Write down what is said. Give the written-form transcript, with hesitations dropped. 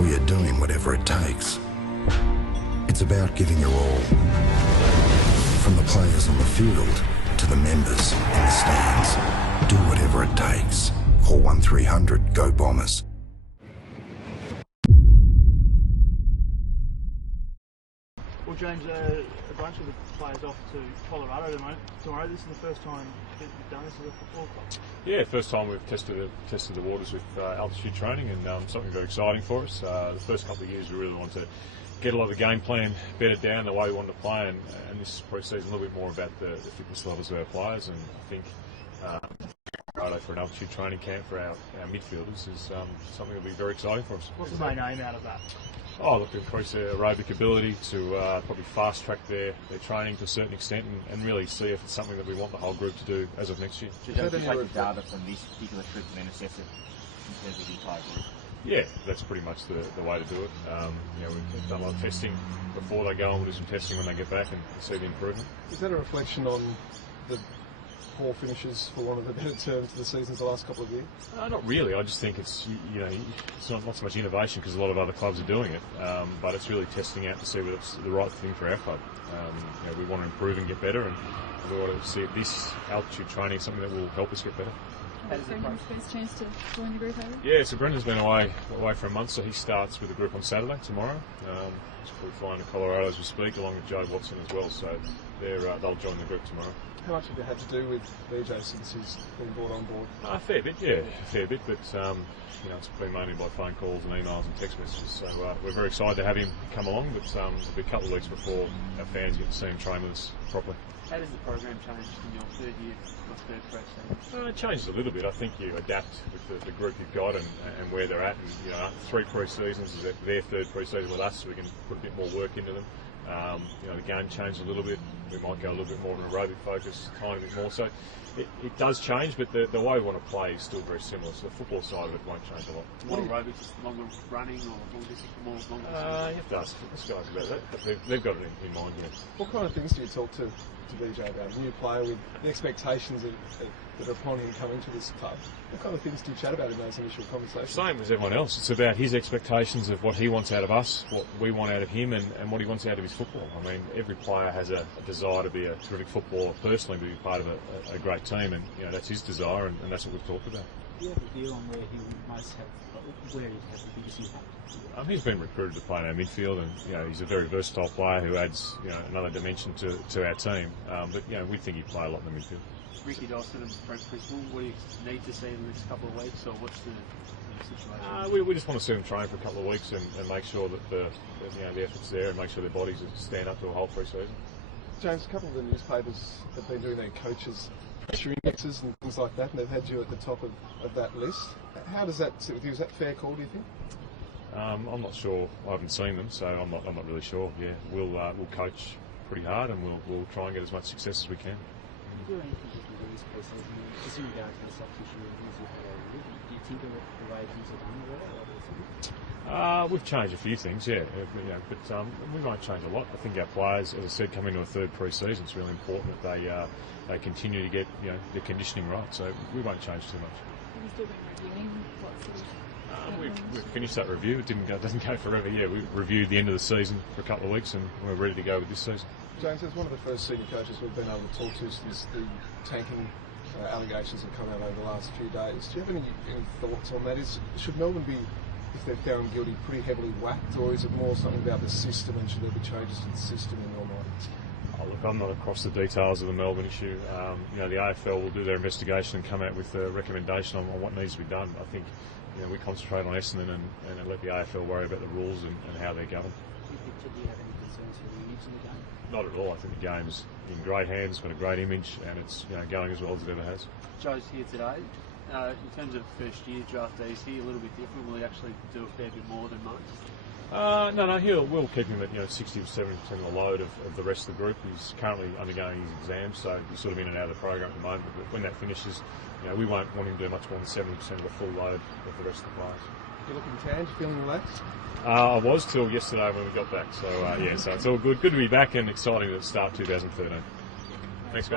we are doing whatever it takes. It's about giving your all. From the players on the field to the members in the stands. Do whatever it takes. Call 1300 GO Bombers. Well, James, a bunch of the players off to Colorado tomorrow. This is the first time that you've done this as a football club. Yeah, first time we've tested the waters with altitude training, and something very exciting for us. The first couple of years we really wanted to get a lot of the game plan bedded down the way we wanted to play, and this pre-season a little bit more about the fitness levels of our players, and I think Colorado for an altitude training camp for our midfielders is something that will be very exciting for us. What's the main aim out of that? Oh, look, to increase their aerobic ability, to probably fast track their training to a certain extent, and really see if it's something that we want the whole group to do as of next year. Should you take the data from this particular trip and then assess it in terms of the entire group? Yeah, that's pretty much the way to do it. We've done a lot of testing before they go, and we'll do some testing when they get back and see the improvement. Is that a reflection on the poor finishes, for want of a better term, to the seasons the last couple of years? Not really. I just think it's it's not so much innovation because a lot of other clubs are doing it, but it's really testing out to see whether it's the right thing for our club. We want to improve and get better, and we want to see this altitude training something that will help us get better. Has Brendan's first chance to join the group, have you? Yeah, so Brendan's been away for a month, so he starts with the group on Saturday, tomorrow. He's probably flying to Colorado as we speak, along with Joe Watson as well, so they'll join the group tomorrow. How much have you had to do with BJ since he's been brought on board? A fair bit, but it's been mainly by phone calls and emails and text messages, so we're very excited to have him come along, but it'll be a couple of weeks before our fans get to see him train with us properly. How does the program change in your third year or third pre-season? It changes a little bit. I think you adapt with the group you've got and where they're at. And 3 pre-seasons is their third pre-season with us, so we can put a bit more work into them. The game changed a little bit. We might go a little bit more on aerobic focus, a tiny bit more. So it does change, but the way we want to play is still very similar. So the football side of it won't change a lot. More aerobics, longer running, or more distance? You have to ask this guys about that. They've got it in mind, yeah. What kind of things do you talk to BJ about? A new player with the expectations that are upon him coming to this club. What kind of things do you chat about in those initial conversations? Same as everyone else. It's about his expectations of what he wants out of us, what we want out of him, and what he wants out of his football. I mean, every player has a desire to be a terrific footballer personally, to be part of a great team, and that's his desire, and that's what we've talked about. Do you have a view on where he has the biggest impact? He's been recruited to play in our midfield, and he's a very versatile player who adds another dimension to our team. But we think he'd play a lot in the midfield. Ricky Dawson and Brent Crystal, what do you need to see in the next couple of weeks, or what's the situation? We just want to see them train for a couple of weeks and make sure that the effort's there, and make sure their bodies stand up to a whole pre-season. James, a couple of the newspapers have been doing their coaches' pressure indexes and things like that, and they've had you at the top of that list. How does that sit with you? Is that fair call, do you think? I'm not sure. I haven't seen them, so I'm not really sure. Yeah, we'll coach pretty hard, and we'll try and get as much success as we can. Do you do anything you can do this pre-season, just in regards to the soft tissue and things you've had already? Do you think of it the way things are done already? We've changed a few things, yeah, but we won't change a lot. I think our players, as I said, come into a third pre-season. It's really important that they continue to get the conditioning right. So we won't change too much. Have you still been reviewing what sort of? We've finished that review. It doesn't go forever. Yeah, we reviewed the end of the season for a couple of weeks, and we're ready to go with this season. James, as one of the first senior coaches we've been able to talk to since the tanking allegations have come out over the last few days, do you have any thoughts on that? Should Melbourne be, if they're found guilty, pretty heavily whacked, or is it more something about the system, and should there be changes to the system in your mind? Look, I'm not across the details of the Melbourne issue. The AFL will do their investigation and come out with a recommendation on what needs to be done. I think we concentrate on Essendon and let the AFL worry about the rules and how they're governed. Do you have any concerns for the image in the game? Not at all. I think the game's in great hands, got a great image, and it's going as well as it ever has. Joe's here today. In terms of first year draftees, is he a little bit different? Will he actually do a fair bit more than most? No, we'll keep him at 60 to 70% of the load of the rest of the group. He's currently undergoing his exams, so he's sort of in and out of the program at the moment. But when that finishes, we won't want him to do much more than 70% of the full load of the rest of the players. You're looking tanned, feeling relaxed? I was till yesterday when we got back. So so it's all good. Good to be back and exciting to start 2013. Thanks, guys.